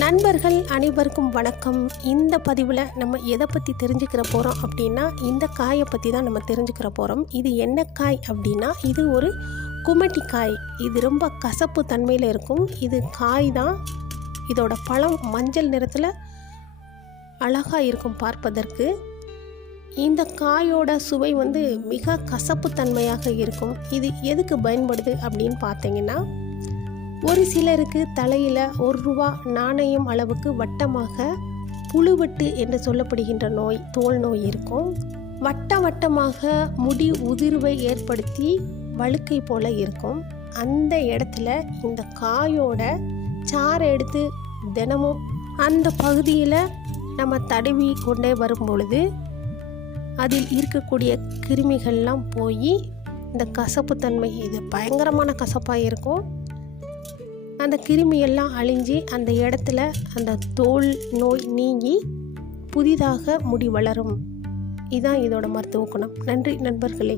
நண்பர்கள் அனைவருக்கும் வணக்கம். இந்த பதிவில் நம்ம எதை பற்றி தெரிஞ்சுக்கிற போகிறோம் அப்படின்னா, இந்த காயை பற்றி தான் நம்ம தெரிஞ்சுக்கிற போகிறோம். இது என்ன காய் அப்படின்னா, இது ஒரு குமட்டி காய். இது ரொம்ப கசப்பு தன்மையில் இருக்கும். இது காய் தான். இதோட பழம் மஞ்சள் நிறத்தில் அழகாக இருக்கும் பார்ப்பதற்கு. இந்த காயோட சுவை மிக கசப்பு தன்மையாக இருக்கும். இது எதுக்கு பயன்படுது அப்படின்னு பார்த்தீங்கன்னா, ஒரு சிலருக்கு தலையில் ₹1 நாணயம் அளவுக்கு வட்டமாக புழுவெட்டு என்று சொல்லப்படுகின்ற நோய், தோல் நோய் இருக்கும். வட்டமாக முடி உதிர்வை ஏற்படுத்தி வழுக்கை போல இருக்கும். அந்த இடத்துல இந்த காயோட சாறை எடுத்து தினமும் அந்த பகுதியில் நம்ம தடவி கொண்டே வரும் பொழுது அதில் இருக்கக்கூடிய கிருமிகள்லாம் போய் இந்த கசப்பு தன்மை, இது பயங்கரமான கசப்பாக இருக்கும். அந்த கிருமியெல்லாம் அழிஞ்சு அந்த இடத்துல அந்த தோல் நோய் நீங்கி புதிதாக முடி வளரும். இதுதான் இதோட மருத்துவ குணம். நன்றி நண்பர்களே.